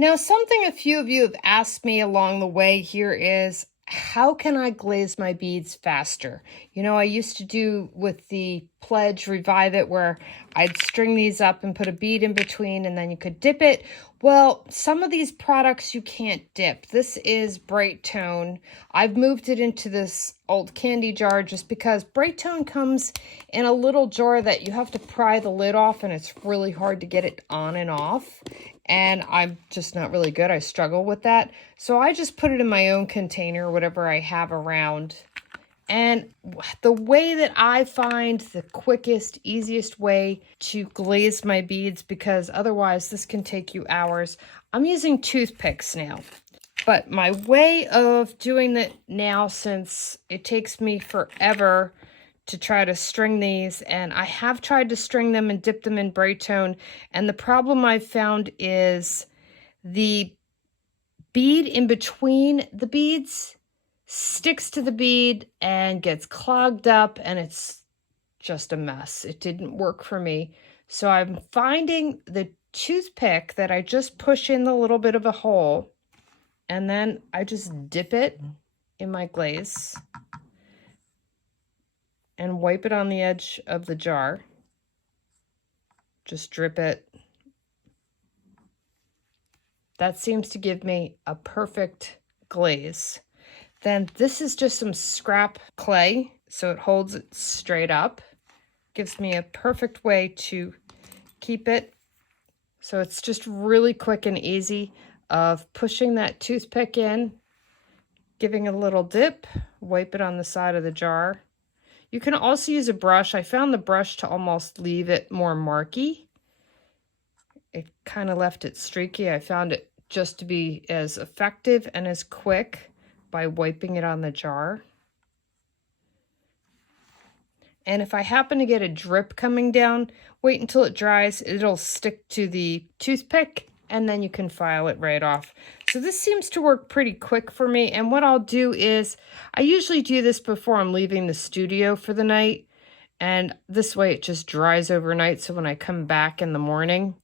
Now, something a few of you have asked me along the way here is, how can I glaze my beads faster? You know, I used to do with the Pledge Revive It where I'd string these up and put a bead in between and then you could dip it. Well, some of these products you can't dip. This is Bright Tone. I've moved it into this old candy jar just because Bright Tone comes in a little jar that you have to pry the lid off and it's really hard to get it on and off. And I'm just not really good. I struggle with that. So I just put it in my own container, whatever I have around. And the way that I find the quickest, easiest way to glaze my beads, because otherwise this can take you hours, I'm using toothpicks now. But my way of doing it now, since it takes me forever to try to string these, and I have tried to string them and dip them in Bright Tone, and the problem I've found is the bead in between the beads sticks to the bead and gets clogged up, and it's just a mess. It didn't work for me. So I'm finding the toothpick that I just push in the little bit of a hole, and then I just dip it in my glaze and wipe it on the edge of the jar. Just drip it. That seems to give me a perfect glaze. Then this is just some scrap clay, so it holds it straight up. Gives me a perfect way to keep it. So it's just really quick and easy of pushing that toothpick in, giving a little dip, wipe it on the side of the jar. You can also use a brush. I found the brush to almost leave it more marky. It kind of left it streaky. I found it just to be as effective and as quick by wiping it on the jar. And if I happen to get a drip coming down, wait until it dries. It'll stick to the toothpick and then you can file it right off. So this seems to work pretty quick for me. And what I'll do is, I usually do this before I'm leaving the studio for the night. And this way it just dries overnight. So when I come back in the morning,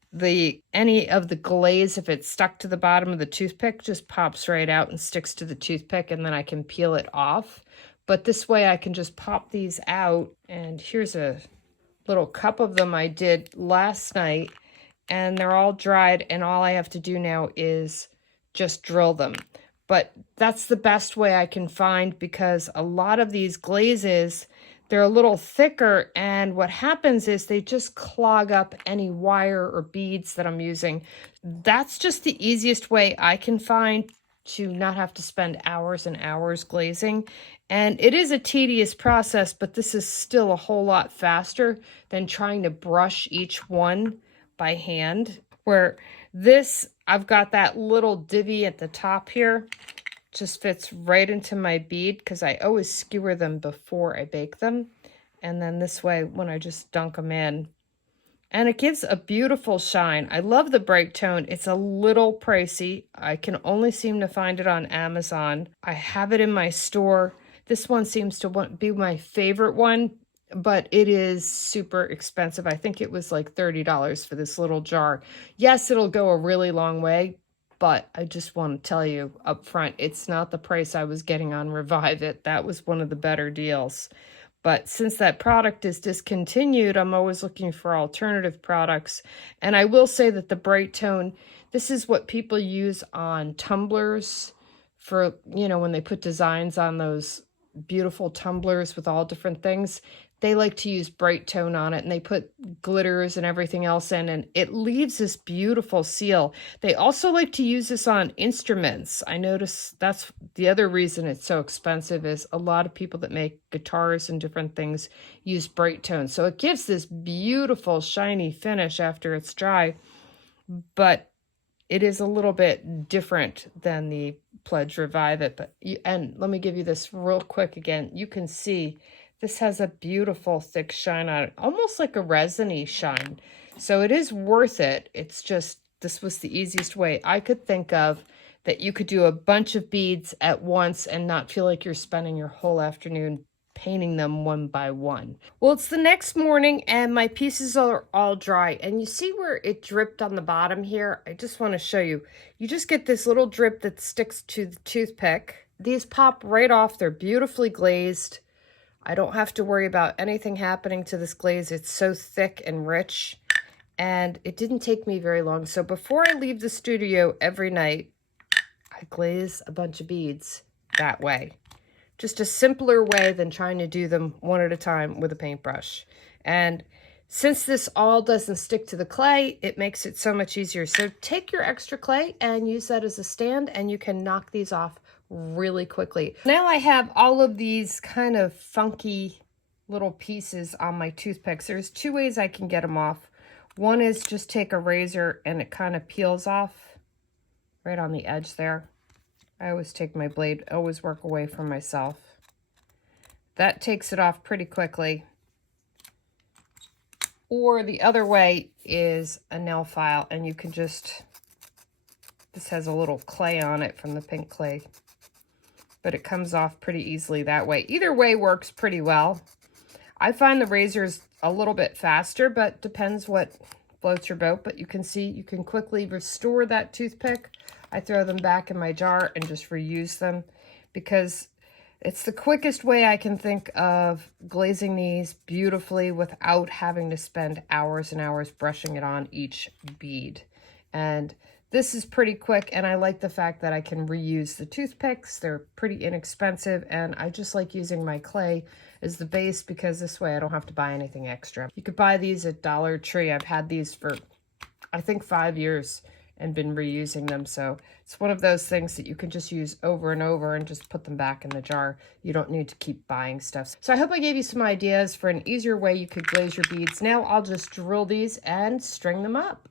any of the glaze, if it's stuck to the bottom of the toothpick, just pops right out and sticks to the toothpick, and then I can peel it off. But this way I can just pop these out. And here's a little cup of them I did last night. And they're all dried, and all I have to do now is just drill them. But that's the best way I can find, because a lot of these glazes, they're a little thicker, and what happens is they just clog up any wire or beads that I'm using. That's just the easiest way I can find to not have to spend hours and hours glazing. And it is a tedious process, but this is still a whole lot faster than trying to brush each one by hand. Where this, I've got that little divvy at the top here, just fits right into my bead, because I always skewer them before I bake them. And then this way, when I just dunk them in, and it gives a beautiful shine. I love the Bright Tone. It's a little pricey. I can only seem to find it on Amazon. I have it in my store. This one seems to be my favorite one, but it is super expensive. I think it was like $30 for this little jar. Yes, it'll go a really long way, but I just want to tell you up front, it's not the price I was getting on Revive It. That was one of the better deals. But since that product is discontinued, I'm always looking for alternative products. And I will say that the Bright Tone, this is what people use on tumblers for, you know, when they put designs on those beautiful tumblers with all different things. They like to use Bright Tone on it, and they put glitters and everything else in, and it leaves this beautiful seal. They also like to use this on instruments. I notice that's the other reason it's so expensive, is a lot of people that make guitars and different things use Bright Tone. So it gives this beautiful shiny finish after it's dry, but it is a little bit different than the Pledge Revive It. And let me give you this real quick again. You can see this has a beautiful thick shine on it, almost like a resiny shine. So it is worth it. It's just, this was the easiest way I could think of that you could do a bunch of beads at once and not feel like you're spending your whole afternoon painting them one by one. Well, it's the next morning and my pieces are all dry. And you see where it dripped on the bottom here? I just want to show you. You just get this little drip that sticks to the toothpick. These pop right off. They're beautifully glazed. I don't have to worry about anything happening to this glaze. It's so thick and rich. And it didn't take me very long. So before I leave the studio every night, I glaze a bunch of beads that way. Just a simpler way than trying to do them one at a time with a paintbrush. And since this all doesn't stick to the clay, it makes it so much easier. So take your extra clay and use that as a stand, and you can knock these off really quickly. Now I have all of these kind of funky little pieces on my toothpicks. There's two ways I can get them off. One is just take a razor and it kind of peels off right on the edge there. I always take my blade, always work away from myself. That takes it off pretty quickly. Or the other way is a nail file, and you can just, this has a little clay on it from the pink clay, but it comes off pretty easily that way. Either way works pretty well. I find the razor's a little bit faster, but depends what floats your boat. But you can see you can quickly restore that toothpick. I throw them back in my jar and just reuse them because it's the quickest way I can think of glazing these beautifully without having to spend hours and hours brushing it on each bead. And this is pretty quick, and I like the fact that I can reuse the toothpicks. They're pretty inexpensive, and I just like using my clay as the base because this way I don't have to buy anything extra. You could buy these at Dollar Tree. I've had these for, I think, 5 years and been reusing them. So it's one of those things that you can just use over and over and just put them back in the jar. You don't need to keep buying stuff. So I hope I gave you some ideas for an easier way you could glaze your beads. Now I'll just drill these and string them up.